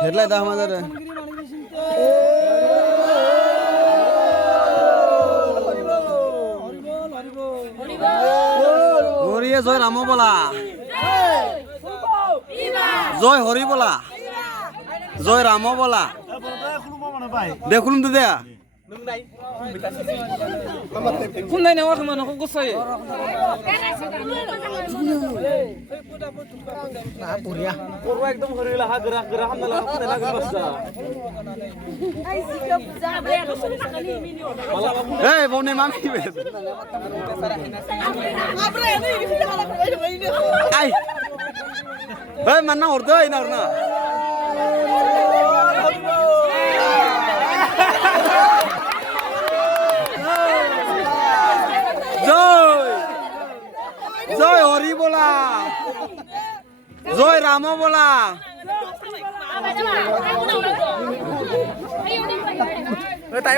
হেডলাইট আমাদের হরিয়ে জয় রাম বলা জয় হরি বলা জয় রাম বলা দেখুন তো দেয়া কোন নাই নেওয়া তোমার নকো গোসাই না বঢ়িয়া করবা একদম হরিলা হা গরা গরা হামলা লাগা লাগা বাসা এই বনে মামি আই এই মান্না হরদো এই না না জয় হরি বলা জয় রাম বলা তাই